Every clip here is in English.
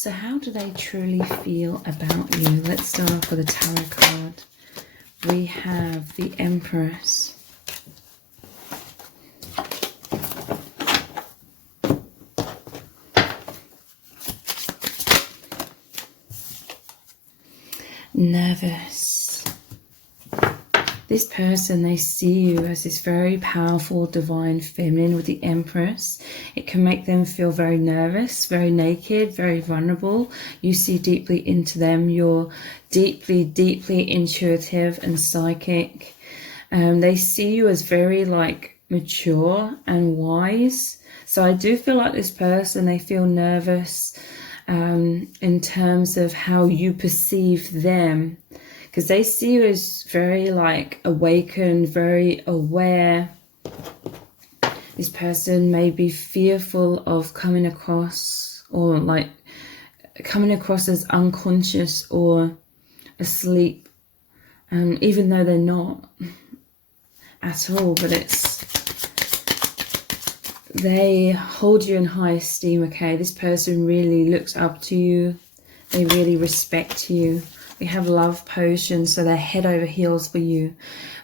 So how do they truly feel about you? Let's start off with a tarot card. We have the Empress. Nervous. This person, they see you as this very powerful divine feminine with the Empress. It can make them feel very nervous, very naked, very vulnerable. You see deeply into them. You're deeply, deeply intuitive and psychic. They see you as very mature and wise. So I do feel like this person, they feel nervous in terms of how you perceive them. Because they see you as very awakened, very aware. This person may be fearful of coming across as unconscious or asleep, even though they're not at all. But they hold you in high esteem, okay? This person really looks up to you. They really respect you. We have love potions, so they're head over heels for you.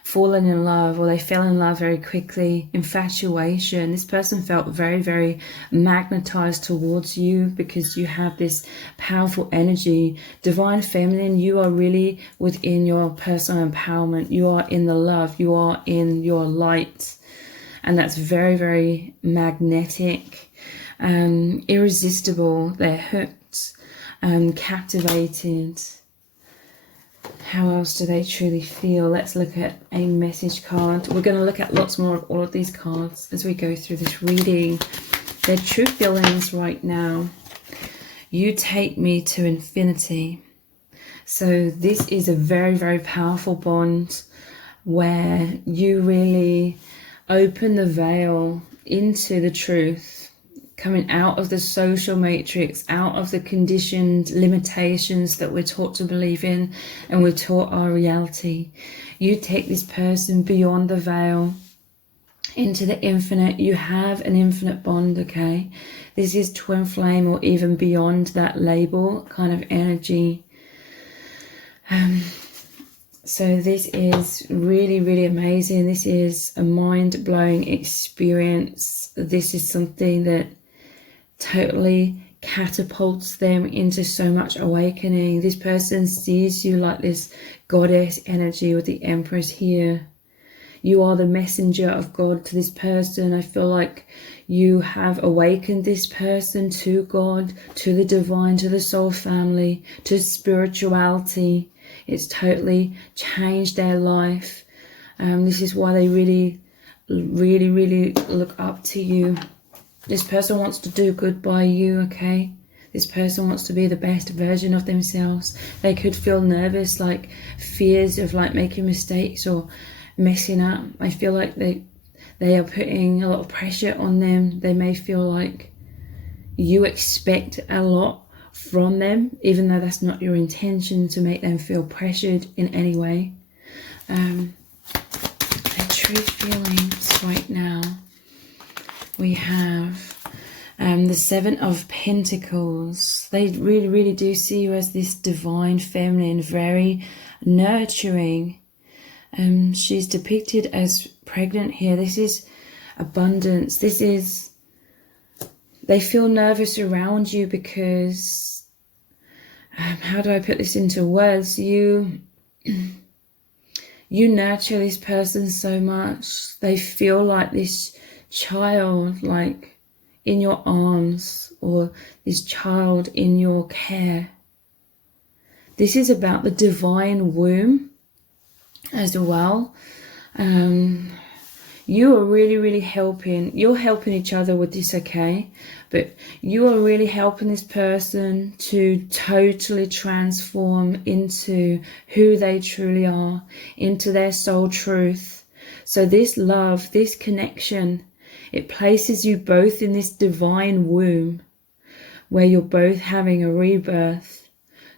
Fallen in love, or they fell in love very quickly. Infatuation. This person felt very, very magnetized towards you because you have this powerful energy. Divine feminine, you are really within your personal empowerment. You are in the love. You are in your light. And that's very, very magnetic. Irresistible. They're hooked. Captivated. How else do they truly feel? Let's look at a message card. We're going to look at lots more of all of these cards as we go through this reading. Their true feelings right now. You take me to infinity. So this is a very, very powerful bond where you really open the veil into the truth. Coming out of the social matrix, out of the conditioned limitations that we're taught to believe in, and we're taught our reality. You take this person beyond the veil into the infinite. You have an infinite bond, okay? This is twin flame, or even beyond that label kind of energy. So this is really, really amazing. This is a mind-blowing experience. This is something that totally catapults them into so much awakening. This person sees you like this goddess energy with the Empress here. You are the messenger of God to this person. I feel like you have awakened this person to God, to the divine, to the soul family, to spirituality. It's totally changed their life. This is why they really, really, really look up to you. This person wants to do good by you, okay? This person wants to be the best version of themselves. They could feel nervous, fears of making mistakes or messing up. I feel like they are putting a lot of pressure on them. They may feel like you expect a lot from them, even though that's not your intention to make them feel pressured in any way. Their true feelings right now. We have the Seven of Pentacles. They really, really do see you as this divine feminine, very nurturing. She's depicted as pregnant here. This is abundance. This is, they feel nervous around you because, how do I put this into words? You nurture this person so much. They feel like this child, in your arms, or this child in your care. This is about the divine womb as well. You are really, really helping. You're helping each other with this, okay? But you are really helping this person to totally transform into who they truly are, into their soul truth. So this love, this connection, it places you both in this divine womb where you're both having a rebirth.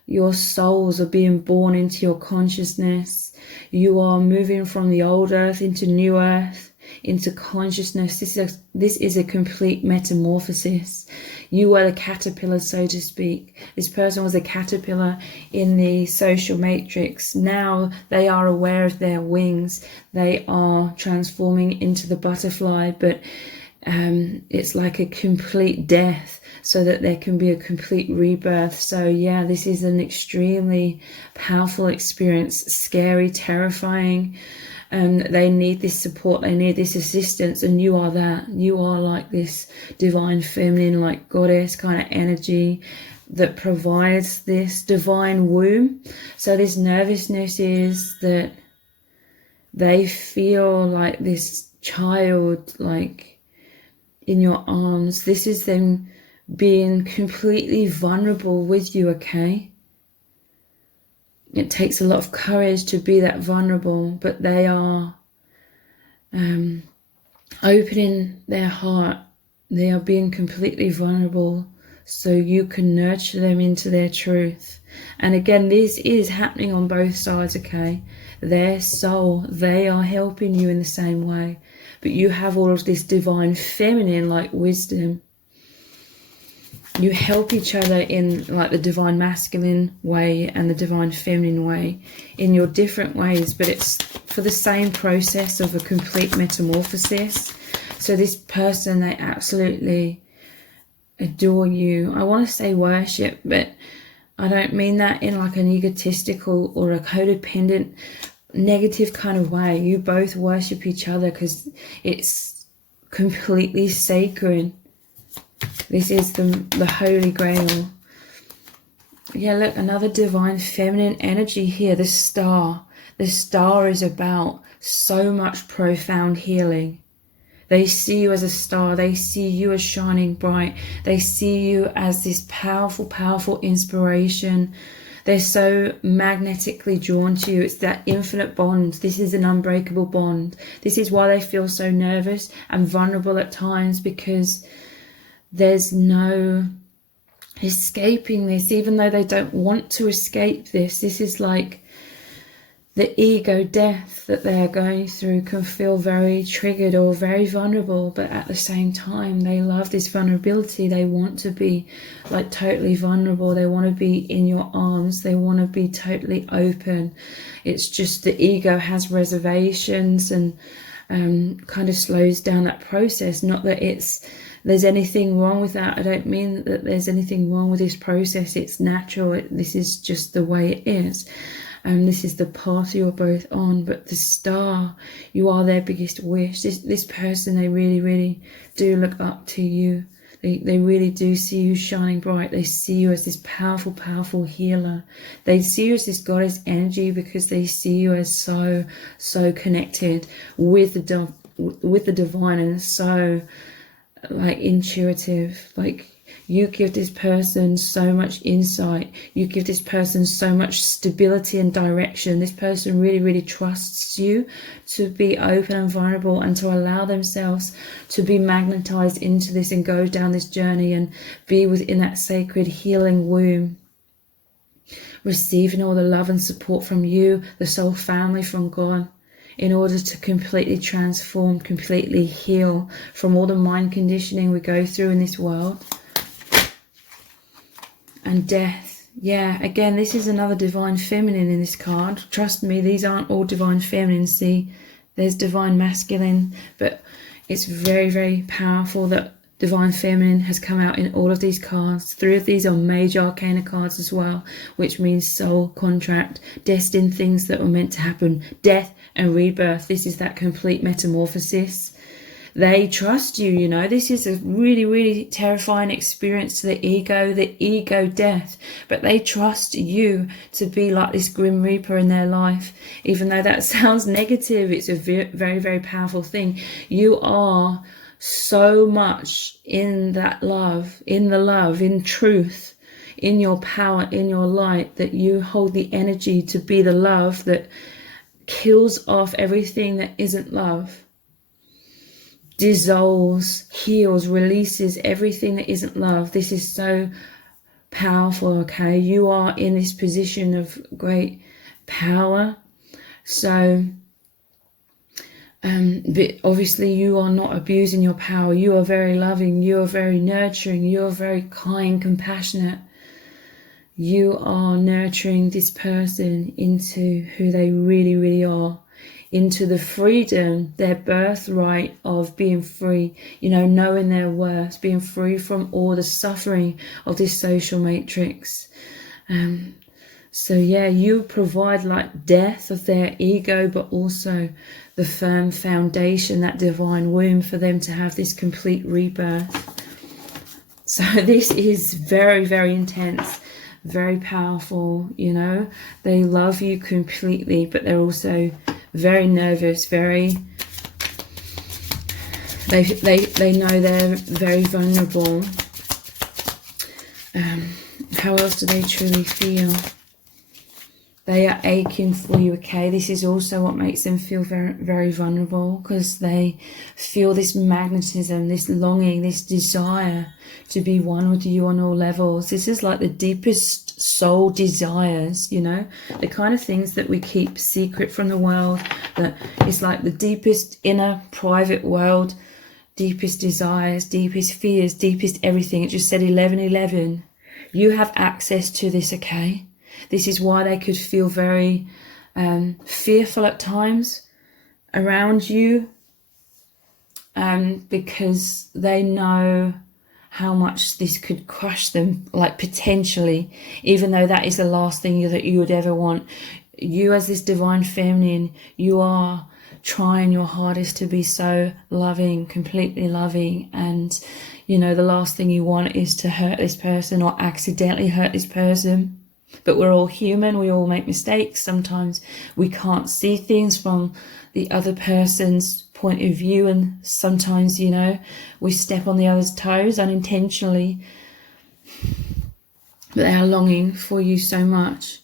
Your souls are being born into your consciousness. You are moving from the old earth into new earth. into consciousness. This is a complete metamorphosis. You were the caterpillar, so to speak. This person was a caterpillar in the social matrix. Now they are aware of their wings. They are transforming into the butterfly, but it's like a complete death so that there can be a complete rebirth. So yeah, this is an extremely powerful experience, scary, terrifying. They need this support, they need this assistance, and you are that. You are like this divine feminine, like goddess kind of energy that provides this divine womb. So this nervousness is that they feel like this child, like in your arms. This is them being completely vulnerable with you, okay? It takes a lot of courage to be that vulnerable, but they are opening their heart. They are being completely vulnerable so you can nurture them into their truth. And again, this is happening on both sides, okay? Their soul, they are helping you in the same way, but you have all of this divine feminine like wisdom. You help each other in like the divine masculine way and the divine feminine way in your different ways, but it's for the same process of a complete metamorphosis. So this person, they absolutely adore you. I want to say worship, but I don't mean that in like an egotistical or a codependent negative kind of way. You both worship each other because it's completely sacred. This is the Holy Grail. Yeah, look, another divine feminine energy here, the star. The star is about so much profound healing. They see you as a star. They see you as shining bright. They see you as this powerful, powerful inspiration. They're so magnetically drawn to you. It's that infinite bond. This is an unbreakable bond. This is why they feel so nervous and vulnerable at times, because there's no escaping this, even though they don't want to escape this. This is like the ego death that they are going through can feel very triggered or very vulnerable, but at the same time, they love this vulnerability. They want to be like totally vulnerable. They want to be in your arms. They want to be totally open. It's just the ego has reservations and kind of slows down that process. Not that there's anything wrong with that. I don't mean that there's anything wrong with this process. It's natural. This is just the way it is. This is the path you're both on. But the star, you are their biggest wish. This person, they really, really do look up to you. They really do see you shining bright. They see you as this powerful, powerful healer. They see you as this goddess energy because they see you as so, so connected with the divine, and so like intuitive. Like you give this person so much insight. You give this person so much stability and direction. This person really, really trusts you to be open and vulnerable and to allow themselves to be magnetized into this and go down this journey and be within that sacred healing womb, receiving all the love and support from you, the soul family, from God, in order to completely transform, completely heal from all the mind conditioning we go through in this world. And death. Yeah, again, this is another divine feminine in this card. Trust me, these aren't all divine feminine. See, there's divine masculine, but it's very, very powerful that divine feminine has come out in all of these cards. 3 of these are major arcana cards as well, which means soul contract, destined things that were meant to happen, death and rebirth. This is that complete metamorphosis. They trust you, you know. This is a really, really terrifying experience to the ego death. But they trust you to be like this Grim Reaper in their life. Even though that sounds negative, it's a very, very powerful thing. You are so much in that love, in truth, in your power, in your light, that you hold the energy to be the love that kills off everything that isn't love. Dissolves, heals, releases everything that isn't love. This is so powerful, okay? You are in this position of great power. So But obviously you are not abusing your power. You are very loving. You are very nurturing. You are very kind, compassionate. You are nurturing this person into who they really, really are, into the freedom, their birthright of being free, you know, knowing their worth, being free from all the suffering of this social matrix. So yeah, you provide like death of their ego, but also the firm foundation, that divine womb for them to have this complete rebirth. So this is very, very intense, very powerful, you know. They love you completely, but they're also very nervous, they know they're very vulnerable. How else do they truly feel? They are aching for you, okay? This is also what makes them feel very, very vulnerable, because they feel this magnetism, this longing, this desire to be one with you on all levels. This is like the deepest soul desires, you know, the kind of things that we keep secret from the world, that it's like the deepest inner private world, deepest desires, deepest fears, deepest everything. It just said 1111. You have access to this, okay? This is why they could feel very fearful at times around you, because they know how much this could crush them, like potentially, even though that is the last thing that you would ever want. You as this divine feminine, you are trying your hardest to be so loving, completely loving, and you know the last thing you want is to hurt this person or accidentally hurt this person. But we're all human, we all make mistakes. Sometimes we can't see things from the other person's point of view, and sometimes, you know, we step on the other's toes unintentionally. But they are longing for you so much.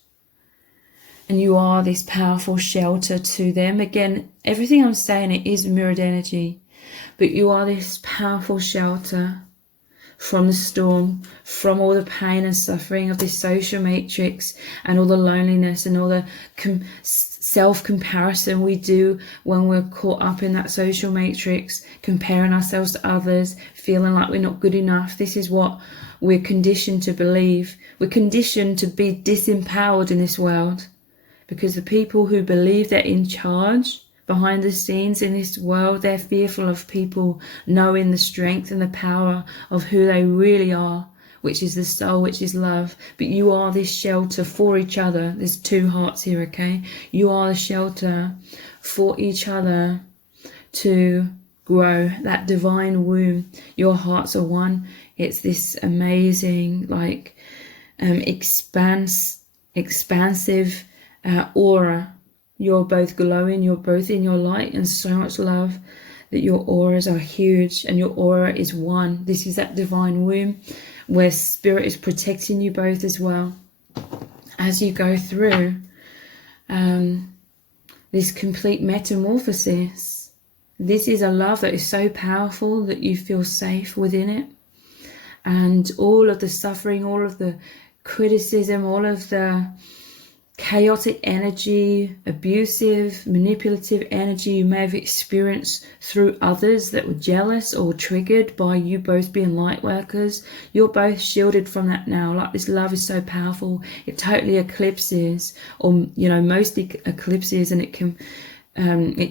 And you are this powerful shelter to them. Again, everything I'm saying, it is mirrored energy. But you are this powerful shelter from the storm, from all the pain and suffering of this social matrix, and all the loneliness and all the self-comparison we do when we're caught up in that social matrix, comparing ourselves to others, feeling like we're not good enough. This is what we're conditioned to believe. We're conditioned to be disempowered in this world, because the people who believe they're in charge behind the scenes in this world, they're fearful of people knowing the strength and the power of who they really are, which is the soul, which is love. But you are this shelter for each other. There's two hearts here, okay? You are the shelter for each other to grow that divine womb. Your hearts are one. It's this amazing, like, expansive aura. You're both glowing, you're both in your light, and so much love that your auras are huge, and your aura is one. This is that divine womb where spirit is protecting you both as well as you go through this complete metamorphosis. This is a love that is so powerful that you feel safe within it, and all of the suffering, all of the criticism, all of the chaotic energy, abusive, manipulative energy you may have experienced through others that were jealous or triggered by you both being light workers, you're both shielded from that now. Like, this love is so powerful, it totally eclipses, or you know, mostly eclipses, and it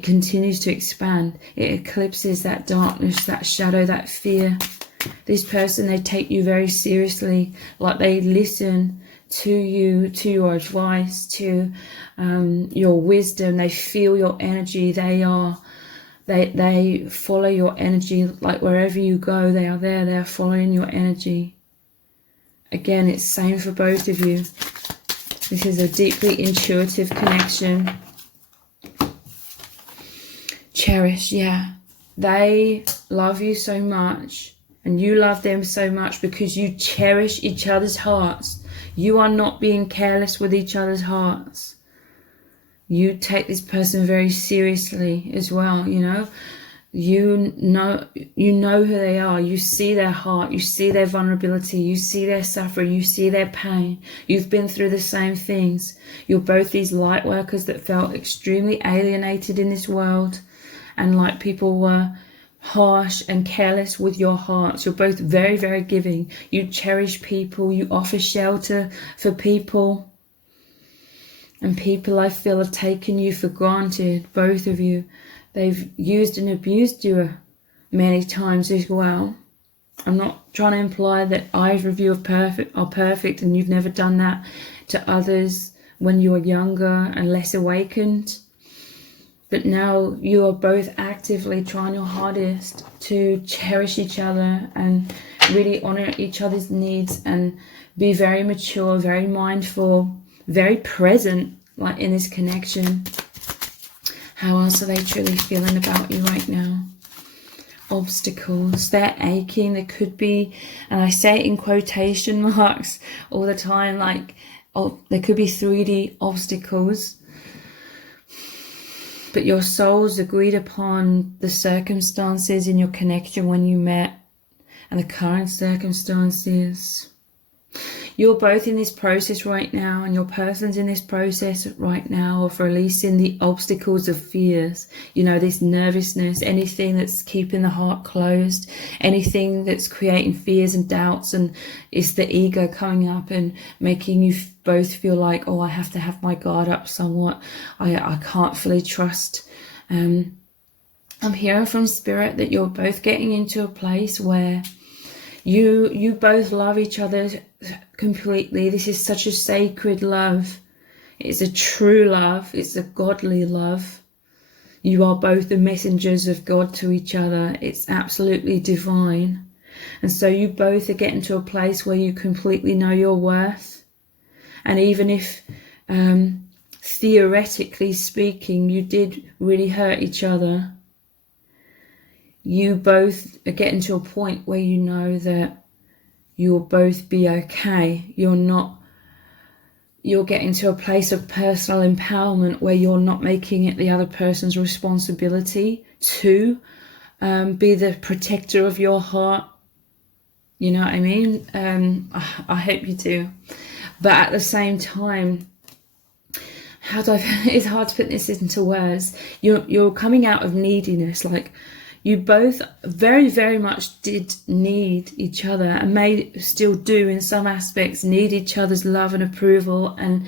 continues to expand. It eclipses that darkness, that shadow, that fear. This person, they take you very seriously, like they listen to you, to your advice, to your wisdom. They feel your energy. They follow your energy. Like wherever you go, they are there. They are following your energy. Again, it's the same for both of you. This is a deeply intuitive connection. Cherish, yeah. They love you so much, and you love them so much, because you cherish each other's hearts. You are not being careless with each other's hearts. You take this person very seriously as well, you know. You know who they are. You see their heart. You see their vulnerability. You see their suffering. You see their pain. You've been through the same things. You're both these light workers that felt extremely alienated in this world. and like people were harsh and careless with your hearts. You're both very, very giving. You cherish people, you offer shelter for people, and people, I feel, have taken you for granted, both of you. They've used and abused you many times as well. I'm not trying to imply that either of you are perfect and you've never done that to others when you were younger and less awakened. But now you are both actively trying your hardest to cherish each other and really honor each other's needs and be very mature, very mindful, very present, like in this connection. How else are they truly feeling about you right now? Obstacles, they're aching. There could be, and I say it in quotation marks all the time, like, oh, there could be 3D obstacles. But your souls agreed upon the circumstances in your connection when you met and the current circumstances. You're both in this process right now, and your person's in this process right now of releasing the obstacles of fears. You know, this nervousness, anything that's keeping the heart closed, anything that's creating fears and doubts, and it's the ego coming up and making you both feel like, oh, I have to have my guard up somewhat. I can't fully trust. I'm hearing from Spirit that you're both getting into a place where you both love each other completely. This is such a sacred love. It's a true love. It's a godly love. You are both the messengers of God to each other. It's absolutely divine. And so you both are getting to a place where you completely know your worth. And even if theoretically speaking you did really hurt each other, you both are getting to a point where you know that you'll both be okay. You're getting to a place of personal empowerment where you're not making it the other person's responsibility to be the protector of your heart. You know what I mean? I hope you do. But at the same time, it's hard to put this into words. You're coming out of neediness, like, you both very, very much did need each other and may still do in some aspects, need each other's love and approval. And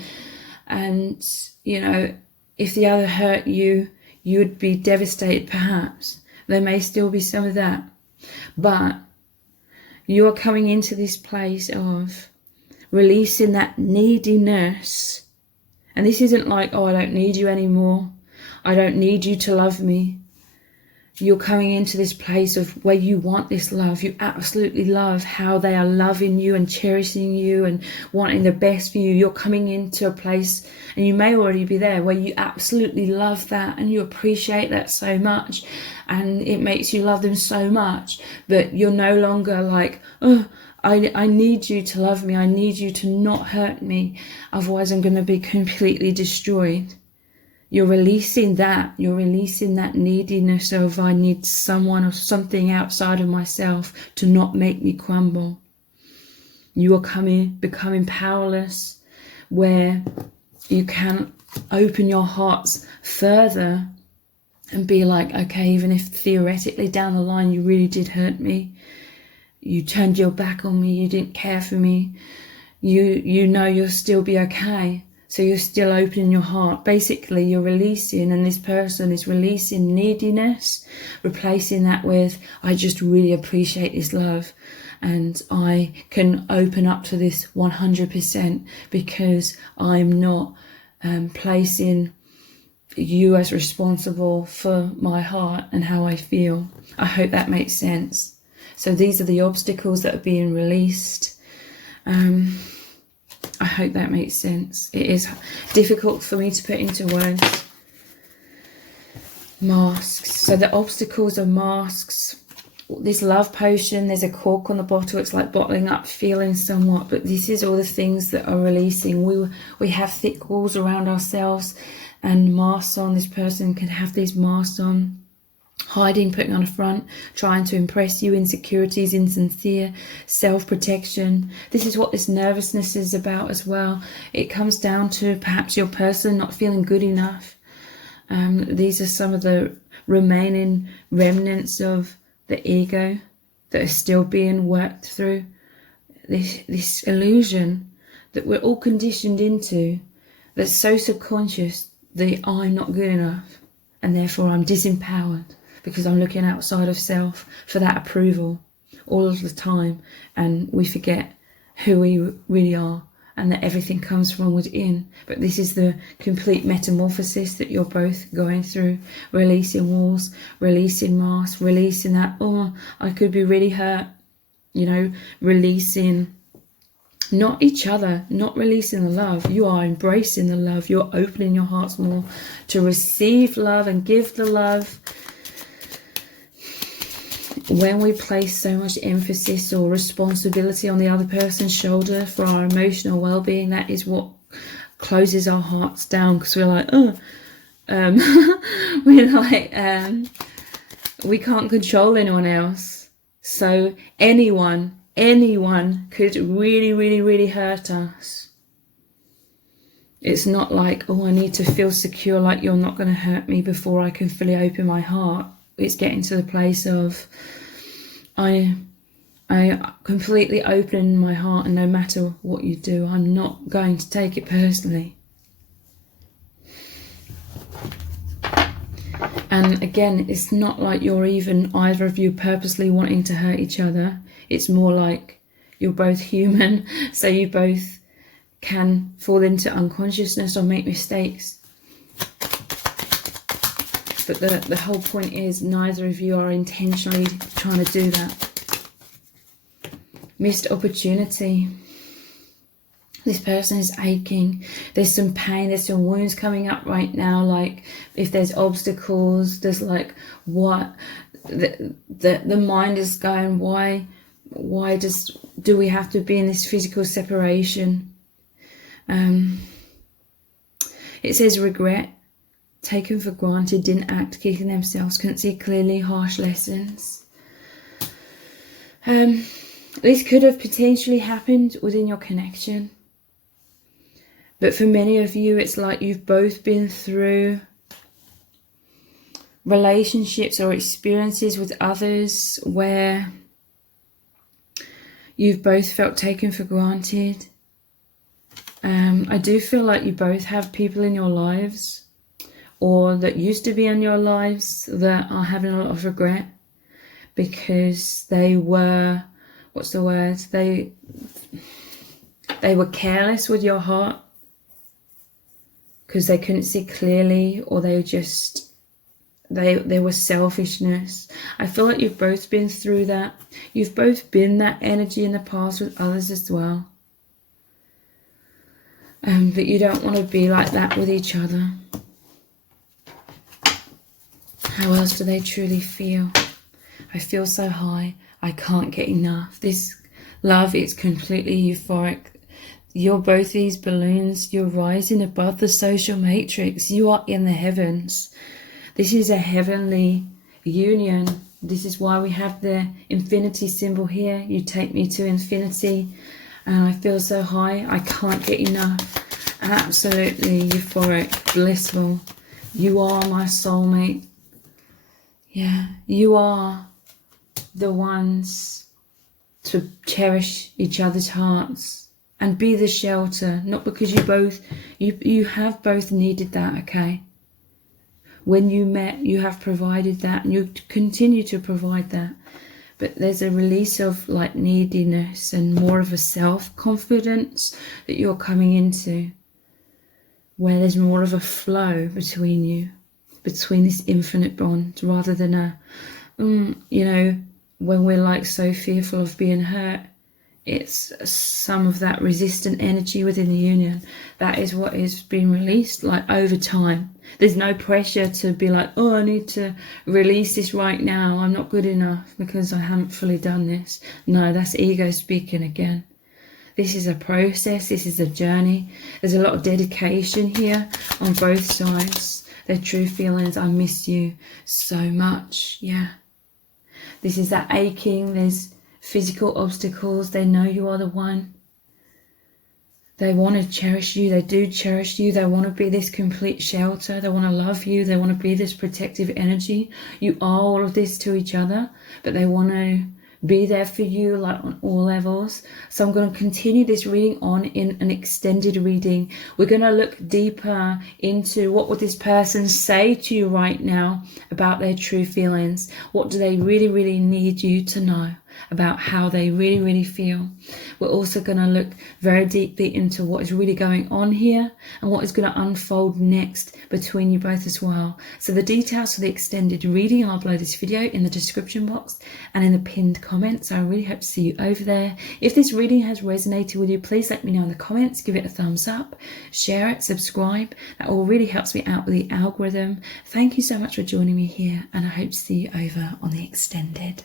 you know, if the other hurt you, you'd be devastated perhaps. There may still be some of that. But you're coming into this place of releasing that neediness. And this isn't like, oh, I don't need you anymore. I don't need you to love me. You're coming into this place of where you want this love. You absolutely love how they are loving you and cherishing you and wanting the best for you. You're coming into a place, and you may already be there, where you absolutely love that and you appreciate that so much, and it makes you love them so much that you're no longer like, oh, I need you to love me. I need you to not hurt me. Otherwise I'm going to be completely destroyed. You're releasing that. You're releasing that neediness of, I need someone or something outside of myself to not make me crumble. You are becoming powerless, where you can open your hearts further and be like, okay, even if theoretically down the line you really did hurt me, you turned your back on me, you didn't care for me, you know you'll still be okay. So you're still opening your heart. Basically, you're releasing, and this person is releasing neediness, replacing that with, I just really appreciate this love, and I can open up to this 100% because I'm not placing you as responsible for my heart and how I feel. I hope that makes sense. So these are the obstacles that are being released. I hope that makes sense. It is difficult for me to put into words. Masks. So the obstacles are masks. This love potion, there's a cork on the bottle. It's like bottling up feelings somewhat. But this is all the things that are releasing. We have thick walls around ourselves and masks on. This person can have these masks on. Hiding, putting on a front, trying to impress you, insecurities, insincere, self-protection. This is what this nervousness is about as well. It comes down to perhaps your person not feeling good enough. These are some of the remaining remnants of the ego that are still being worked through. This illusion that we're all conditioned into, that's so subconscious, that I'm not good enough and therefore I'm disempowered because I'm looking outside of self for that approval all of the time, and we forget who we really are and that everything comes from within. But this is the complete metamorphosis that you're both going through, releasing walls, releasing masks, releasing that, oh, I could be really hurt, you know, releasing not each other, not releasing the love. You are embracing the love. You're opening your hearts more to receive love and give the love. When we place so much emphasis or responsibility on the other person's shoulder for our emotional well-being, that is what closes our hearts down, because we're like, we can't control anyone else. So anyone could really hurt us. It's not like, oh, I need to feel secure, like you're not going to hurt me before I can fully open my heart. It's getting to the place of I completely open my heart, and no matter what you do, I'm not going to take it personally. And again, it's not like you're even either of you purposely wanting to hurt each other. It's more like you're both human, so you both can fall into unconsciousness or make mistakes. But the whole point is neither of you are intentionally trying to do that. Missed opportunity. This person is aching. There's some pain, there's some wounds coming up right now. Like if there's obstacles, there's like what the mind is going, why do we have to be in this physical separation? It says regret. Taken for granted, didn't act, kicking themselves, couldn't see clearly, harsh lessons. This could have potentially happened within your connection. But for many of you, it's like you've both been through relationships or experiences with others where you've both felt taken for granted. I do feel like you both have people in your lives, or that used to be in your lives, that are having a lot of regret because they were, they were careless with your heart because they couldn't see clearly, or they were selfishness. I feel like you've both been through that. You've both been that energy in the past with others as well. But you don't want to be like that with each other. How else do they truly feel? I feel so high, I can't get enough. This love is completely euphoric. You're both these balloons. You're rising above the social matrix. You are in the heavens. This is a heavenly union. This is why we have the infinity symbol here. You take me to infinity. And I feel so high, I can't get enough. Absolutely euphoric, blissful. You are my soulmate. Yeah, you are the ones to cherish each other's hearts and be the shelter. Not because you have both needed that, okay? When you met, you have provided that, and you continue to provide that. But there's a release of like neediness and more of a self-confidence that you're coming into, where there's more of a flow between you, between this infinite bond, rather than a, when we're like so fearful of being hurt, it's some of that resistant energy within the union. That is what is being released, like over time. There's no pressure to be like, oh, I need to release this right now. I'm not good enough because I haven't fully done this. No, that's ego speaking again. This is a process. This is a journey. There's a lot of dedication here on both sides. Their true feelings, I miss you so much. Yeah. This is that aching. There's physical obstacles. They know you are the one. They want to cherish you. They do cherish you. They want to be this complete shelter. They want to love you. They want to be this protective energy. You are all of this to each other, but they want to be there for you, like on all levels. So I'm going to continue this reading on in an extended reading. We're going to look deeper into what would this person say to you right now about their true feelings. What do they really, really need you to know about how they really, really feel? We're also going to look very deeply into what is really going on here and what is going to unfold next between you both as well. So the details for the extended reading, I'll below this video in the description box and in the pinned comments. I really hope to see you over there. If this reading has resonated with you, please let me know in the comments. Give it a thumbs up, share it, subscribe. That all really helps me out with the algorithm. Thank you so much for joining me here, and I hope to see you over on the extended.